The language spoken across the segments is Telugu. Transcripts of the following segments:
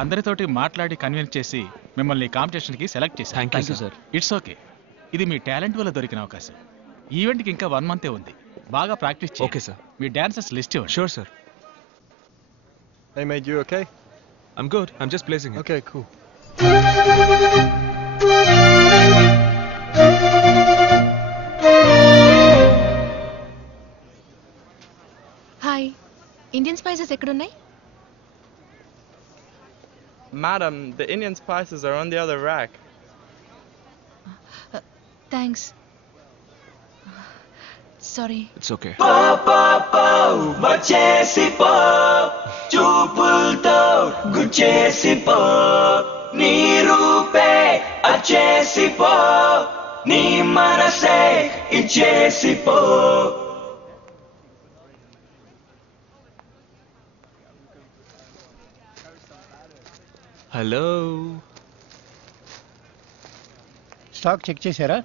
అందరితోటి మాట్లాడి కన్విన్స్ చేసి మిమ్మల్ని కాంపిటీషన్కి సెలెక్ట్ చేశాను. Thank you sir. It's okay. ఇది మీ టాలెంట్ వల్ల దొరికిన అవకాశం. ఈవెంట్కి ఇంకా 1 మంతే ఉంది. బాగా ప్రాక్టీస్ చేయండి. Okay sir. మీ డాన్సర్స్ లిస్ట్ ఇవ్వండి. Sure sir. Hey mate, you okay? I'm good. I'm just placing it. Okay, cool. Hi, Indian spices ఎక్కడున్నాయి? Madam, the Indian spices are on the other rack. Thanks. Sorry. It's okay. వచ్చేసిపో చూపులతో గుచ్చేసిపో నీ రూపే అచ్చేసిపో నీ మనసే ఇచ్చేసిపో. హలో. స్టాక్ చెక్ చేశారా?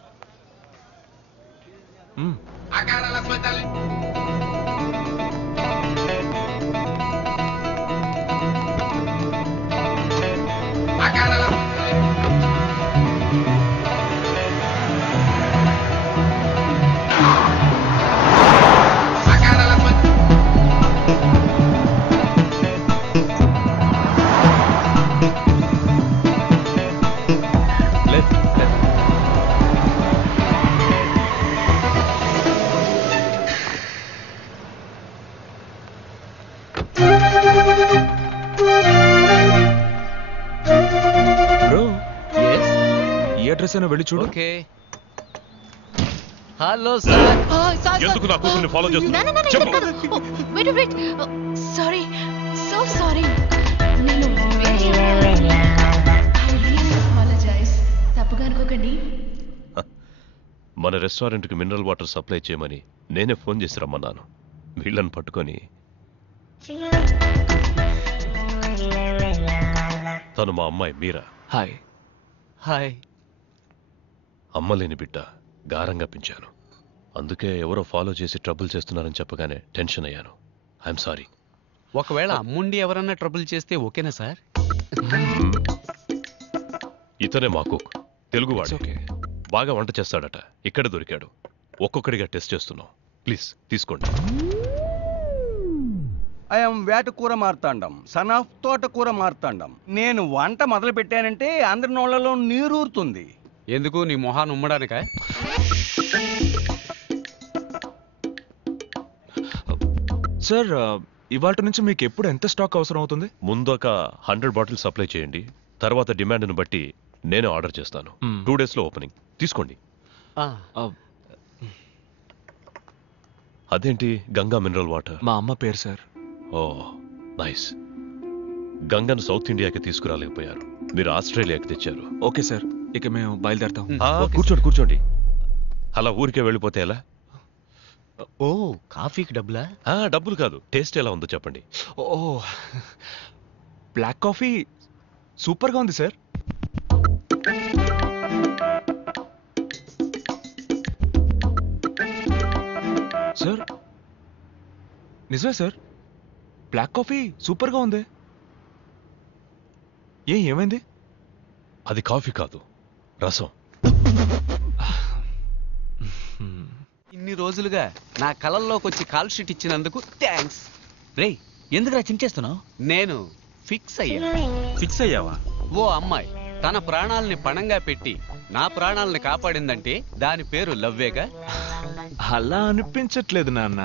వెళ్ళి చూడు. ఓకే. Hello sir. ఎందుకు నా కూతుర్ని ఫాలో చేస్తున్నారు? Sorry, so sorry. నేను తప్పుగా అనుకోకండి. మన రెస్టారెంట్కి మినరల్ వాటర్ సప్లై చేయమని నేనే ఫోన్ చేసి రమ్మన్నాను. వీళ్ళని పట్టుకొని తను మా అమ్మాయి మీరా. హాయ్. హాయ్. అమ్మలేని బిడ్డ, గారంగా పెంచాను. అందుకే ఎవరో ఫాలో చేసి ట్రబుల్ చేస్తున్నారని చెప్పగానే టెన్షన్ అయ్యాను. I'm sorry. ఒకవేళ అమ్ముండి ఎవరన్నా ట్రబుల్ చేస్తే ఓకేనా సార్? ఇతనే మా కుక్, తెలుగువాడు. ఓకే. బాగా వంట చేస్తాడట. ఇక్కడ దొరికాడు. ఒక్కొక్కడిగా టెస్ట్ చేస్తున్నాం. ప్లీజ్ తీసుకోండి. ఐఎమ్ వేటకూర మార్తాండం, సన్ ఆఫ్ తోటకూర మార్తాండం. నేను వంట మొదలు పెట్టానంటే అందరి నోళ్లలో నీరూరుతుంది. ఎందుకు, నీ మొహాన్ని ఉమ్మడానికా? సార్, ఇవాళ నుంచి మీకు ఎప్పుడు ఎంత స్టాక్ అవసరం అవుతుంది? ముందు ఒక 100 బాటిల్స్ సప్లై చేయండి. తర్వాత డిమాండ్ను బట్టి నేనే ఆర్డర్ చేస్తాను. 2 days లో ఓపెనింగ్. తీసుకోండి. అదేంటి గంగా మినరల్ వాటర్? మా అమ్మ పేరు సార్. ఓ నైస్. గంగను సౌత్ ఇండియాకి తీసుకురాలేకపోయారు, మీరు ఆస్ట్రేలియాకి తెచ్చారు. ఓకే సార్, ఇక మేము బయలుదేరుతాం. కూర్చోండి కూర్చోండి. అలా ఊరికే వెళ్ళిపోతే ఎలా? ఓ, కాఫీకి డబ్బులా? డబ్బులు కాదు, టేస్ట్ ఎలా ఉందో చెప్పండి. ఓ, బ్లాక్ కాఫీ సూపర్గా ఉంది సార్. సార్ నిజమే సార్, బ్లాక్ కాఫీ సూపర్గా ఉంది. ఏమైంది? అది కాఫీ కాదు, రసం. ఇన్ని రోజులుగా నా కలల్లోకి వచ్చి కాల్ షీట్ ఇచ్చినందుకు థ్యాంక్స్. రేయ్, ఎందుకురా చించేస్తున్నావు? నేను ఫిక్స్ అయ్యా. ఫిక్స్ అయ్యావా? ఓ అమ్మాయి తన ప్రాణాలని పణంగా పెట్టి నా ప్రాణాలని కాపాడిందంటే దాని పేరు లవ్వేగా. అలా అనిపించట్లేదు నాన్న.